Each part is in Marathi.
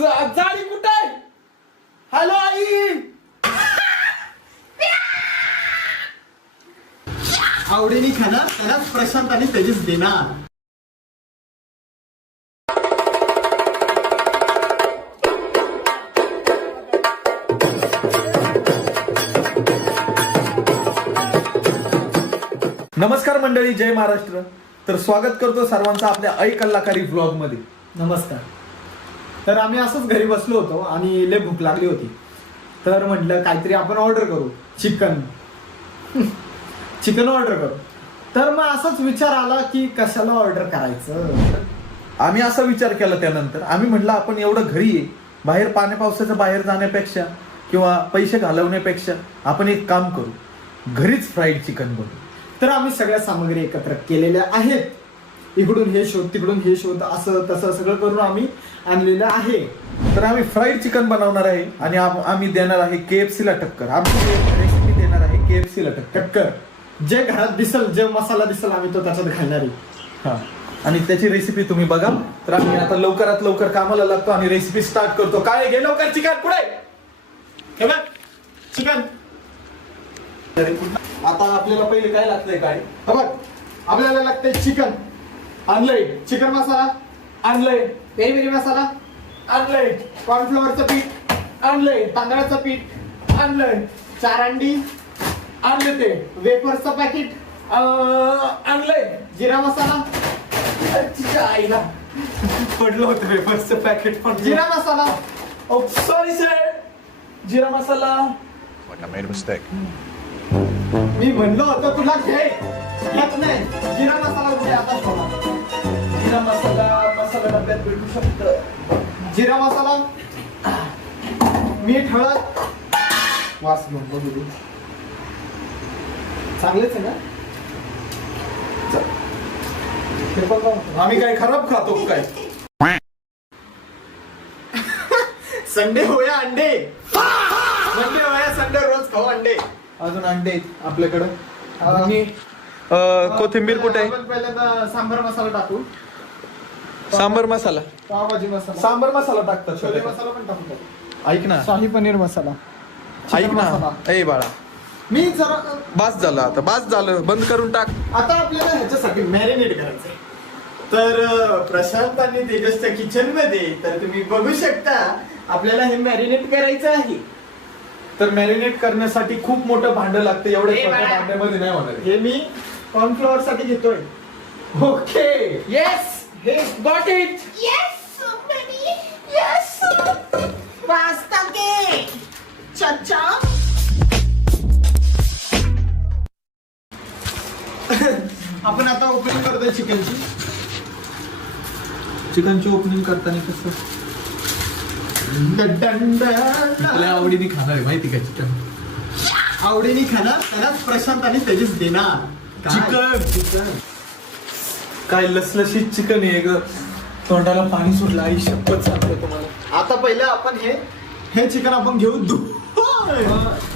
जाळी कुठे आहे? हॅलो आई. आवडीने खाणार त्यालाच प्रशांत आणि तेजस देणार. नमस्कार मंडळी, जय महाराष्ट्र. तर स्वागत करतो सर्वांचं आपल्या ऐ कलाकारी व्लॉग मध्ये. नमस्कार. तर आम्ही असंच घरी बसलो होतो आणि लय भूक लागली होती, तर म्हटलं काहीतरी आपण ऑर्डर करू. चिकन ऑर्डर करू. तर मग असाच विचार आला की कशाला ऑर्डर करायचं. आम्ही असा विचार केला. त्यानंतर आम्ही म्हटलं आपण एवढं घरी आहे, बाहेर पाण्या पावसाच्या बाहेर जाण्यापेक्षा किंवा पैसे घालवण्यापेक्षा आपण एक काम करू, घरीच फ्राईड चिकन बनवू. तर आम्ही सगळ्या सामग्री एकत्र केलेल्या आहेत. इकडून हे शोध तिकडून हे शोध असं तसं सगळं करून आम्ही आणलेलं आहे. तर आम्ही फ्राईड चिकन बनवणार आहे आणि आम्ही देणार आहे KFC ला टक्कर. आमची रेसिपी देणार आहे KFC ला टक्कर. जे घरात दिसल, जे मसाला दिसल आम्ही तो त्याच्यात घालणार आहे. हा, आणि त्याची रेसिपी तुम्ही बघा. तर आम्ही आता लवकरात लवकर कामाला लागतो आणि रेसिपी स्टार्ट करतो. काय घे लवकर चिकन पुढे. हे बघ चिकन. आता आपल्याला पहिले काय लागतंय काय बघ. आपल्याला लागतंय चिकन आणलंय, चिकन मसाला आणलंय, पेरी पेरी मसाला आणलंय, कॉर्नफ्लॉवरचं पीठ आणलंय, तांदळाचं पीठ आणलंय, 4 अंडी आणले, ते वेफर्सचं पॅकेट आणलंय, जिरा मसाला आईला पडलं होतं वेफर्सचं पॅकेट पण. Jeera masala. Sorry sir, jeera masala. Like I made a mistake. मी म्हणलो होतो तुला घे, घेत नाही. जिरा मसाला कुठे आता शोधा. जिरा मसाला डब्यात भेटू शकतं. जिरा मसाला, मीठ, हळद, वास घेऊन बघू. चांगलेच आहे ना. आम्ही काय खराब खातो काय? संडे होया अंडे. संडे होया संडे, रोज खाऊ अंडे. अजून अंडे आहेत आपल्याकडं. आणि कोथिंबीर कुठे आहे? आपण पहिल्यांदा सांबार मसाला टाकू. सांबर मसाला, पावभाजी मसाला, सांबर मसाला टाकतात. छोले मसाला पण टाकू. ऐक ना, शाही पनीर मसाला, ऐक चिकन ना, मसाला. ए बाळा, मी जरा बास झालं आता, बास झालं, बंद करून टाक. आता आपल्याला ह्याच्यासाठी मॅरिनेट करायचंय. तर प्रशांत आणि तेजसच्या किचन मध्ये तर तुम्ही बघू शकता आपल्याला हे मॅरिनेट करायचं आहे. तर मॅरिनेट करण्यासाठी खूप मोठं भांडं लागतं. एवढ्या ए छोट्या बाळा. भांड्यामध्ये नाही होणार. हे मी कॉर्नफ्लॉवर साठी घेतोय. ओके, येस, हे got it. Yes, baby. Yes. Basta que. Cha-cha. आपण आता ओपनिंग करतोय चिकनची. चिकनची ओपनिंग करताना कसं आपल्या आवडीने खाणार आहे माहिती का चिकन. आवडीने खाणार त्यालाच प्रशांत आणि तेजस देणार. चिकन काय लसलशीत चिकन आहे ग. तोंडाला पाणी सुटलं. आई शपथ सांगतो तुम्हाला. आता पहिलं आपण हे चिकन आपण घेऊ.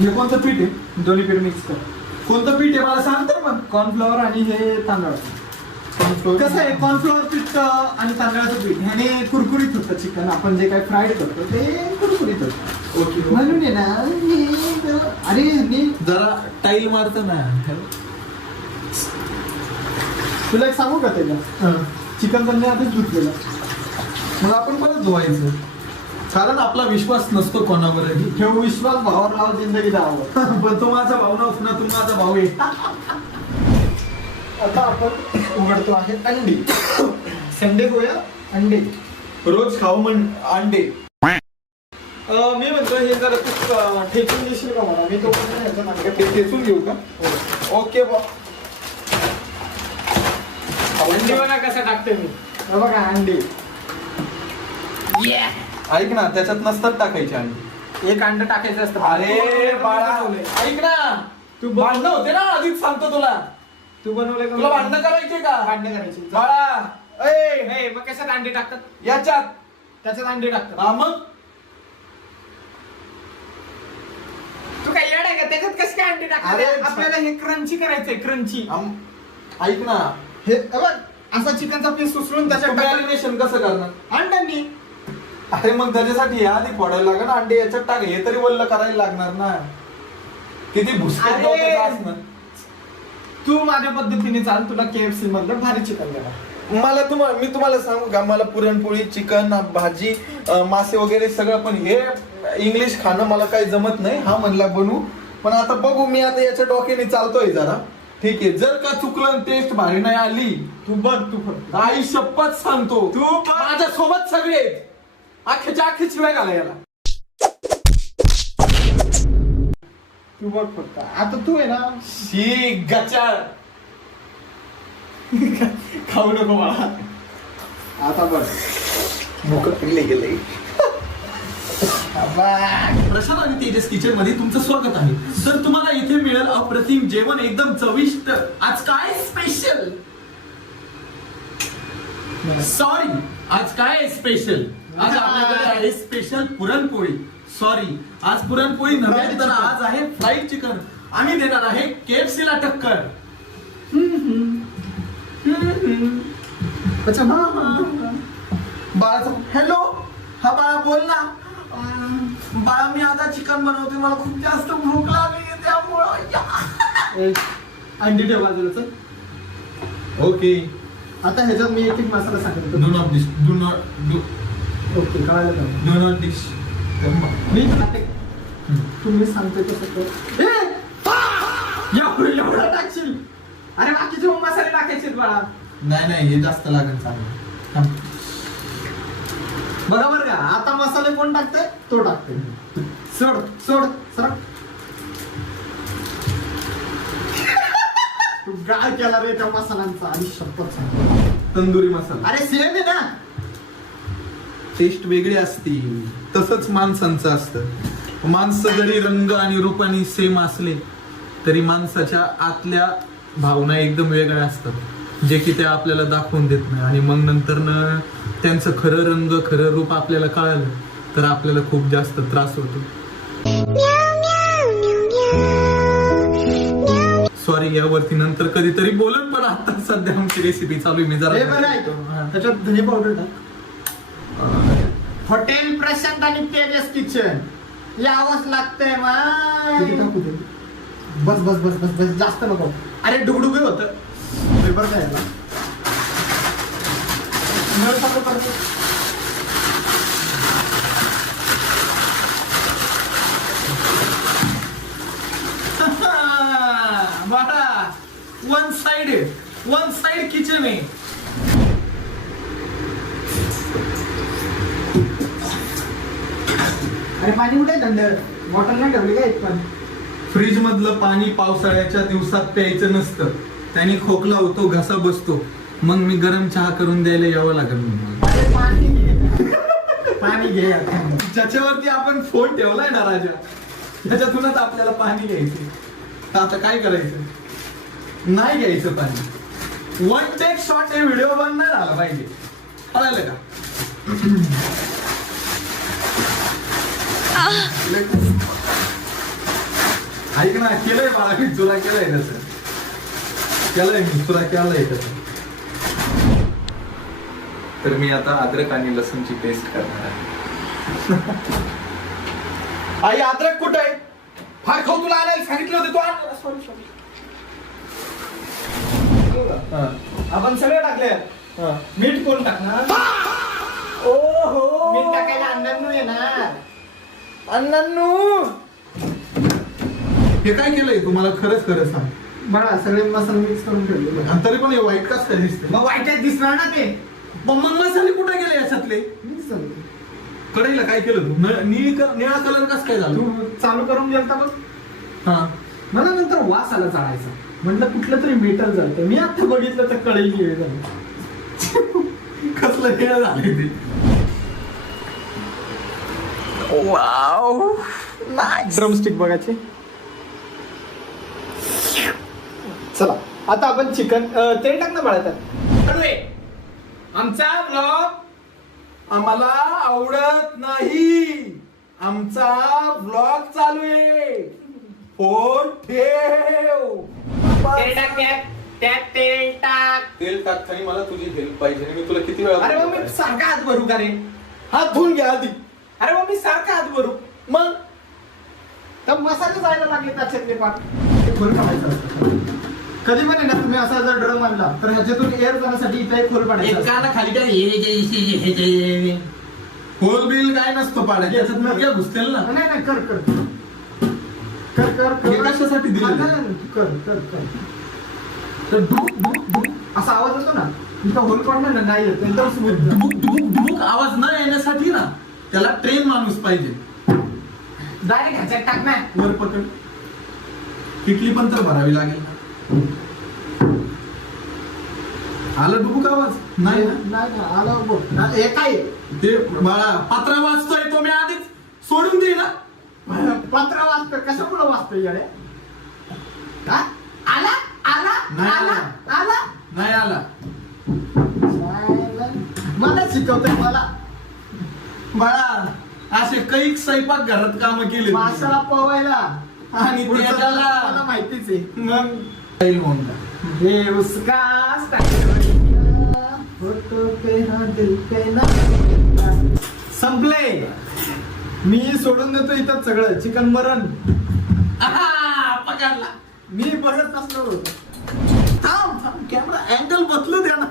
हे कोणतं पीठ आहे? दोन्ही पीठ मिक्स कर. कोणतं पीठ आहे मला सांग तर मग. कॉर्नफ्लॉवर आणि हे तांदूळ. कसं आहे, कॉर्नफ्लॉवर पीठ आणि तांदळाचं पीठ ह्याने कुरकुरीत होतं चिकन. आपण जे काही फ्राईड करतो ते कुरकुरीत होतं. ओके, म्हणून आहे ना. अरे मी जरा टाईल मारतो ना. तुला एक सांगू का त्याला, चिकन त्यांनी आधीच धुतलेलं. मग आपण परत धुवायचं, कारण आपला विश्वास नसतो कोणावरही. ठेव विश्वास, भावावर लाव, जिंदगी दावावर. पण तो माझा भाऊ नव्हता ना, तू माझा भाऊ आहे. आता आपण उघडतो आहे अंडी. संडे गोया अंडे. रोज खाऊ म्हण अंडे. मी म्हणतो हे जरा तू ठेचून देशील का मला. मी तो ठेचून घेऊ का? ओके बा. अंडी बघा कसं टाकते मी. हे बघा अंडी. ऐक ना, त्याच्यात नसतात टाकायचे अंडी. एक अंड टाकायचं असतं. अरे बाळा, ऐक ना, तू भांडणं होते ना आधीच सांगतो तुला. तू बनवले का? तुला भांडणं करायचे का? भांडणं करायची. बाळा, ए, मग कशात अंडी टाकतात? याच्यात. त्याच्यात अंडी टाकतात. हा मग तू काय येड आहे का? त्याच्यात कसं काय अंडी टाकतात? अरे, आपल्याला हे क्रंची करायचंय, क्रंची. ऐक ना, हे बघ, असा चिकनचा पीस उचलून त्याच्यात मॅरिनेशन कसं करणार? अंड्यांनी. अरे मग त्याच्यासाठी हे आधी फोडायला लागेल ना अंडे, याच्यात टाक, हे तरी वल्ल करायला लागणार ना. किती भुसकट अरे! डोक्याचं असणार. तू माझ्या पद्धतीने चाल, तुला KFC मधलं भारी चिकन देणार. मी तुम्हाला सांगू का, मला पुरणपोळी, चिकन, भाजी, मासे वगैरे सगळं, पण हे इंग्लिश खाणं मला काही जमत नाही. हा म्हणला बनवू, पण आता बघू, मी आता याच्या डोक्याने चालतोय जरा. ठीक आहे, जर का चुकलं टेस्ट भारी नाही आली, तू बघ, तू फक्त आई शपथ सांगतो, तू बघ. माझ्या सोबत सगळे आहेत. अख्ख्याच्या अख्खे शिवाय घाला याला. तू बघ फक्त. आता तू आहे ना, शी गचाळ. खाऊ नको मला. आता बघ, गेले. प्रशांत आणि तेजस किचन मध्ये तुमचं स्वागत आहे. तर तुम्हाला इथे मिळेल अप्रतिम जेवण, एकदम चविष्ट. आज काय स्पेशल? सॉरी, आज काय स्पेशल? आज आपल्याकडे आहे स्पेशल पुरणपोळी. सॉरी, आज पुरणपोळी नव्हे, तर आज आहे फ्राईड चिकन. आम्ही देणार आहे KFC ला टक्कर. अच्छा, बाळा, हॅलो. हा बाळा, बोल ना. बाळा, मी आता चिकन बनवते, मला खूप जास्त भूक लागली, त्यामुळं. अंडी ठेव बाजूला चल. ओके. आता ह्याच्यात मी एक एक मसाला सांगतो. Do not dish, do not do, okay, कळालं का? Do not dish. मी खाते. तुम्ही सांगतोय तसं कर. एवढं टाकशील? अरे बाकीचे मसाले टाकायचे बाळा. नाही, हे जास्त लागेल. चालेल. बघा बरं का, आता मसाले कोण टाकते? तो टाकते. सोड सर. तू काय केला रे त्या मसाल्यांचा? आणि शपथ सांग. तंदुरी मसाला. अरे सेम आहे ना. टेस्ट वेगळी असती. तसंच माणसांचं असतं. माणसं जरी रंग आणि रूपाने सेम असले, तरी माणसाच्या आतल्या भावना एकदम वेगळ्या असतात, जे की ते आपल्याला दाखवून देत नाही. आणि मग नंतर त्यांचं खरं रंग, खरं रूप आपल्याला कळालं, तर आपल्याला खूप जास्त त्रास होतो. सॉरी, यावरती नंतर कधीतरी बोलन, पण आता सध्या आमची रेसिपी चालू आहे. मी हे बरं आहे. जरा त्याच्यात धने पावडर टाक. हॉटेल प्रशांत आणि तेजस किचन यावंच लागतंय किती मग. टाकू ते? बस बस बस बस बस, जास्त नको. अरे डुगडुगे होत पेपर काय याला? नळ चालू करतो. बाळा, वन साइड किचन आहे. अरे पाणी कुठे थंड? बॉटल नाही ठेवली काय पण? फ्रीज मधलं पाणी पावसाळ्याच्या दिवसात प्यायचं नसतं, त्याने खोकला होतो, घसा बसतो. मग मी गरम चहा करून द्यायला यावं लागेल मला. अरे पाणी घे. पाणी घे आता. ज्याच्यावरती आपण फोन ठेवलाय ना राजा, त्याच्यातूनच आपल्याला पाणी घ्यायचं. तर आता काय करायचं? नाही घ्यायचं पाणी. वन टेक शॉट, हे व्हिडिओ बंद नाही झाला पाहिजे. कळालं का? ऐक ना, केलंय मला, मी तुला केलंय तसं. मी तुला केलंय तसं. तर मी आता अद्रक आणि लसूणची पेस्ट करणार आहे. आई, अद्रक कुठे आहे? फार खाऊ तुला आणायला सांगितलं होतं, तू आण. सॉरी. आपण सगळे टाकले. मीठ कोण टाकणार? ओहो, मीठ टाकायला अण्णांनो येणार. अण्णांनो, हे काय केलंय तुम्हाला? खरं सांग. बघा, सगळे मसाले मिक्स करून ठेवले. आणि तरी पण हे व्हाईट कसं काय दिसतंय? मग वाईट दिसणार ना ते. मग मसाले कुठे गेले याच्यातले? कढईला काय केलं तू? निळा कलर कसं काय झाला? तू चालू करून गेलता बघ. हा, मला नंतर वास आला जाळायचा. म्हटलं कुठलं तरी मीटर जळतं. मी आता बघितलं तर कढई निळ झाली. कसलं निळं झालंय ते. वाव, ड्रमस्टिक बघायचे. चला, आता आपण चिकन तेल टाक ना बाळात. आमचा ब्लॉग आम्हाला आवडत नाही. आमचा ब्लॉग चालू आहे. फोन ठेव. तेल टाक. तेल टाकताना मला तुझी हेल्प पाहिजे. मी तुला किती वेळा अरे मग मी सारखा हात भरू का रे? हात धुवून घ्या आधी. अरे मग मी सारखा हात भरू मग तर मसाले जायला लागले त्याच्यातले पाठ ते खोल काढायचं असतं. कधी पण आहे ना तुम्ही असा जर ड्रम आणला तर ह्याच्यातून एअर जाण्यासाठी इथे एक खोल पाडायचं असतं. ना खाली काय होल बिल काय नसतं पाडायचं त्याच्यात मुर्ग्या घुसतील ना. नाही नाही कर कर कर कर कर. हे कशासाठी दिलं? हा, नाही, नाही, कर कर कर. तर डुक डुक डुक असा आवाज येतो ना इथं होल पाडणार ना नाही येत एकदम स्मूथ. डुबुक डुबुक डुबुक आवाज न येण्यासाठी ना त्याला ट्रेन माणूस पाहिजे. डायरेक्ट ह्याच्यात टाक ना. वर पकड किटली पण तर भरावी लागेल ना. आला डुबुक आवाज नाही ना. नाही ना आलं बघ. हे काय ते बाळा पत्रा वाचतोय तो मी आधीच सोडून दे ना. पत्र वाचतोय कसं पुढं वाचतोय याडे? का आला आला नाही आला आला. आला नाही आला. मला शिकवतोय मला. बाळा असे कैक स्वयंपाक घरात काम केले माशाला पवायला आणि पुढचं त्याला मला माहितीच आहे. मग काही म्हणून का? हे उसका फोटो पे हा दिल पे ना. संपले. मी सोडून देतो इथं सगळं चिकन मरण. आहा, पकडला. मी बघत नसलो. थांब थांब कॅमेरा अँगल बदलू द्या ना.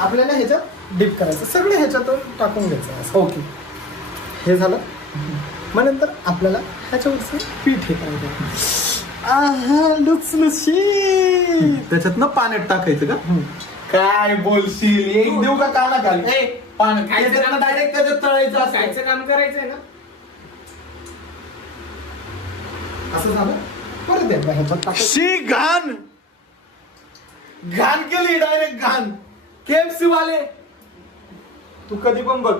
आपल्याला ह्याच्यात डीप करायचं सगळं ह्याच्यातून टाकून घ्यायचं असं. ओके हे झालं. मग नंतर आपल्याला ह्याच्यावरचं पीठ हे करायचं. आहा लुसलुशी. त्याच्यात ना पाण्यात टाकायचं का? काय बोलशील एक देऊ का काना खाली पाण्यात डायरेक्ट त्याच्यात तळायचं असं. कायचं काम करायचंय ना असं झालं. परत एकदा ह्याच्यात टाकायचं. शी घाण घाण केली डायरेक्ट घाण. KFC वाले तू कधी पण बघ.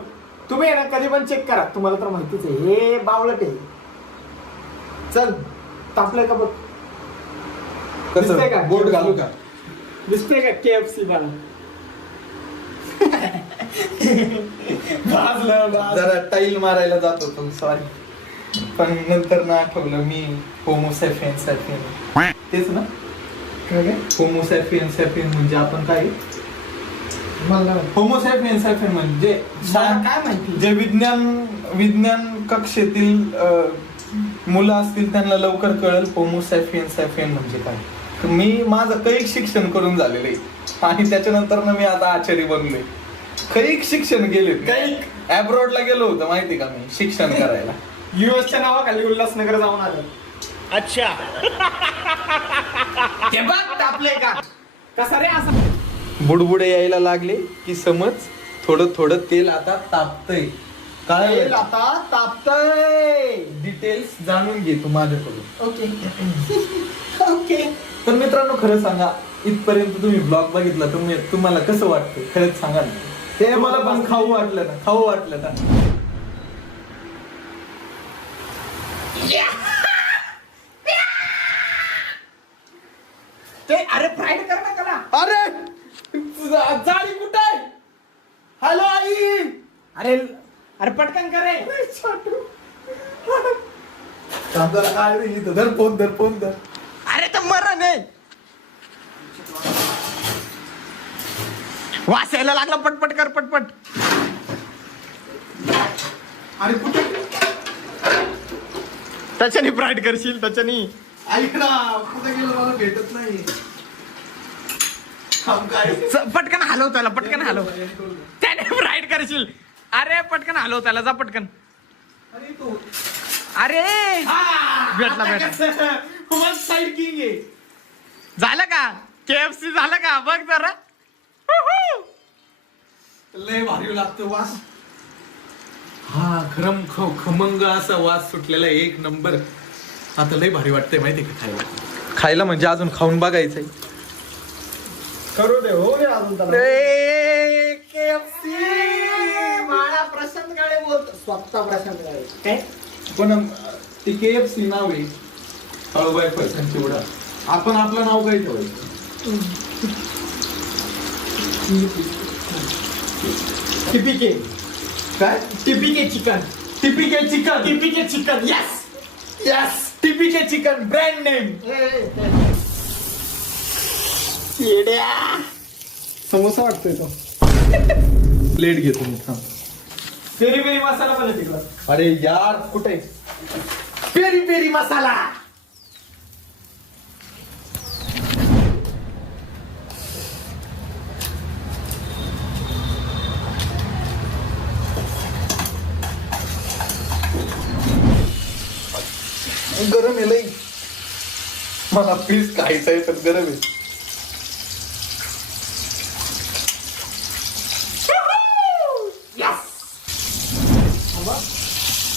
तुम्ही आहे ना कधी पण चेक करा. तुम्हाला तर माहितीच आहे हे बावळट आहे. चल तापलंय का बघ. दिसतंय का? बोट घालू का? दिसतंय का KFC बाळा. जरा टाईल मारायला जात होतो सॉरी पण नंतर ना आठवलं मी होमोसॅफियन तेच ना. होमोसॅफियन म्हणजे आपण काय मला होमोसॅफियन म्हणजे काय माहिती. जे विज्ञान कक्षेतील मुलं असतील त्यांना लवकर कळेल होमोसॅफियन म्हणजे काय. तर मी माझं कैक शिक्षण करून झालेलं आहे आणि त्याच्यानंतर ना मी आता आचार्य बनलोय. कैक शिक्षण गेले कैक अब्रॉडला गेलो होतो माहिती का मी शिक्षण करायला. युएसच्या नावाखाली उल्हासनगर जाऊन आलं. अच्छा. ते बघ तापले का कसा रे असं. बुडबुडे यायला लागले की समज थोडं थोडं तेल आता तापतंय. काय तेल आता तापतय. डिटेल्स जाणून घे तू माझ्याकडून. Okay okay. पण मित्रांनो खरं सांगा इथपर्यंत तुम्ही ब्लॉग बघितला तुम्हाला कसं वाटतं खरंच सांगा ना. ते मला पण खाऊ वाटलं ना. ते अरे फ्राईड कर ना त्याला. अरे जाळी कुठे आहे? हॅलो आई. अरे अरे पटकन करे. काय इथं धर फोन धर. अरे तर मरण आहे. वास यायला लागला. पटपट कर पटपट. अरे कुठे त्याच्यानी फ्राईड करशील त्याच्यानी. ऐक ना कुठे गेलं मला भेटत नाही. काय पटकन हलव त्याला. पटकन हलव. त्याने फ्राईड करशील. अरे पटकन हलव त्याला. जा पटकन. अरे तो अरे भेटला. वन साइड किंग आहे. झालं का KFC झालं का बघ जरा. लय भारी लागतो वास. हा खमंग असा वास सुटलेला एक नंबर. आता लय भारी वाटतंय माहिती का खायला म्हणजे अजून खाऊन बघायचंय. करू दे हो रे अजून त्याला. KFC मला प्रशांत गाडे बोलतो. स्वतः प्रशांत गाडे काय पण ती KFC नाव आहे. हळूबाई फरसाण चिवडा. आपण आपलं नाव काय ठेवायचं. TPK काय TPK chicken. TPK chicken. Yes TPK chicken brand name. येड्या समोसा वाटतोय तो. प्लेट घेतो मी थांब. पेरी पेरी मसाला पण आहे तिकडं. अरे यार कुठे पेरी पेरी मसाला. गरम आहे लई. मला पीस खायचं आहे तर गरम आहे.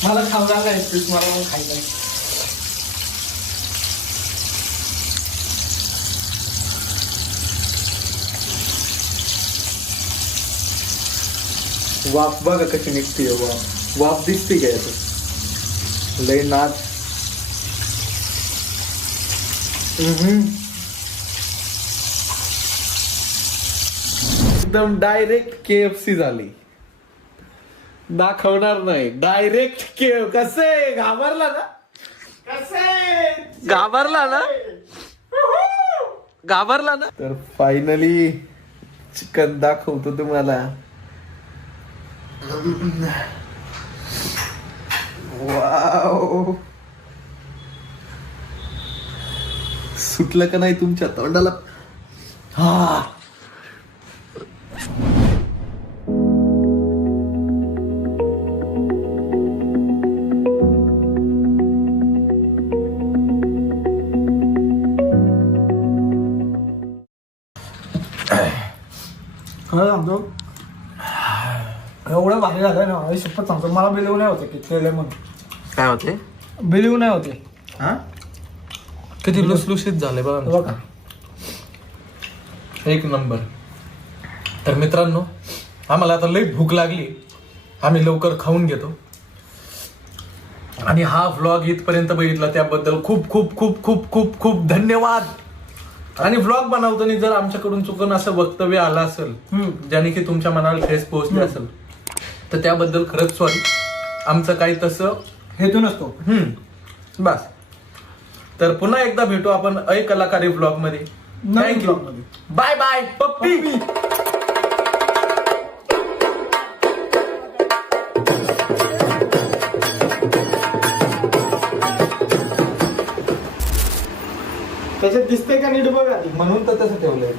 मला खावणार नाही पीस, मला पण खायचं आहे. वाफ बघा कशी निघते वाफ दिसते का याचं लय नाच. एकदम डायरेक्ट KFC झाली. दाखवणार नाही डायरेक्ट कसे घाबरला ना घाबरला ना. तर फायनली चिकन दाखवतो तुम्हाला. वाव सुटलं का नाही तुमच्या तोंडाला. हा खरं सांगतो, एवढं भारी झालं ना, आई शपथ सांगतो, मला बिलीव नाही होते की केलं म्हणून. काय होते बिलीव नाही होते. हा किती लुसलुशीत झाले बघा. बघा एक नंबर. तर मित्रांनो आम्हाला आता लई भूक लागली, आम्ही लवकर खाऊन घेतो. आणि हा व्लॉग इथपर्यंत बघितला त्याबद्दल खूप खूप खूप खूप खूप खूप धन्यवाद. आणि व्लॉग बनवताना जर आमच्याकडून चुकून असं वक्तव्य आलं असेल ज्याने की तुमच्या मनाला ठेस पोहोचली असेल तर त्याबद्दल खरंच सॉरी. आमचं काही तसं हेतू नसतो. बस. तर पुन्हा एकदा भेटू आपण कलाकारी व्लॉग मध्ये. नवीन थँक्यू. vlog मध्ये. बाय बाय पप्पी. त्याच्यात दिसतंय का नीट बघा आधी. म्हणून तर तसं ठेवलंय.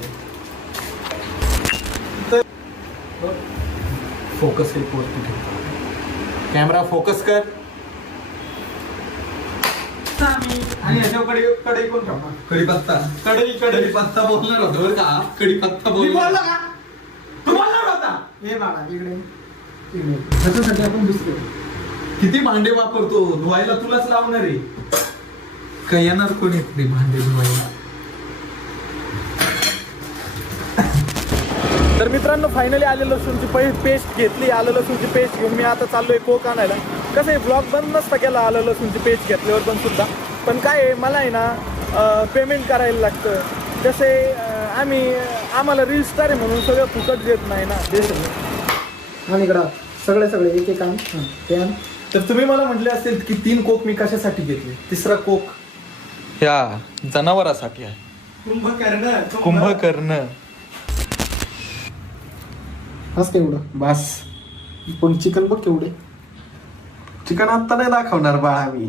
फोकस एक वरती ठेव. कॅमेरा फोकस कर. आणि ह्याच्यावर कढई कोण ठेवणार? कढीपत्ता. कढीपत्ता बोलणार होतो बरं का. कढीपत्ता मी बोललो बोलला. का? तू बोलणार होता. हे बाळा इकडे ह्याच्यासाठी आपण दुसरे किती भांडे वापरतो धुवायला तुलाच लावणार आहे. काय येणार कोणी इकडे भांडे धुवायला. तर मित्रांनो फायनली आलं लसूणची पेस्ट घेतली. आलं लसूणची पेस्ट घेऊन मी आता चाललोय कोक आणायला. कसं आहे ब्लॉग बंद नसता केला आलं लसूणची पेस्ट घेतल्यावर पण सुद्धा. पण काय आहे मला आहे ना पेमेंट करायला लागतं. जसे आम्हाला रील स्टार आहे म्हणून सगळं फुकट देत नाही ना. आणि इकडं सगळे एक एक आण. ते आण. तर तुम्ही मला म्हटले असेल की 3 कोक मी कशासाठी घेतले. तिसरा कोक ह्या जनावरासाठी आहे. कुंभकर्ण. हस केवढं बस. पण चिकन बघ केवढे. चिकन आता नाही दाखवणार बाळा मी.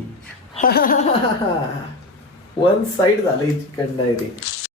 वन साइड झालंय चिकन डायरेक्ट.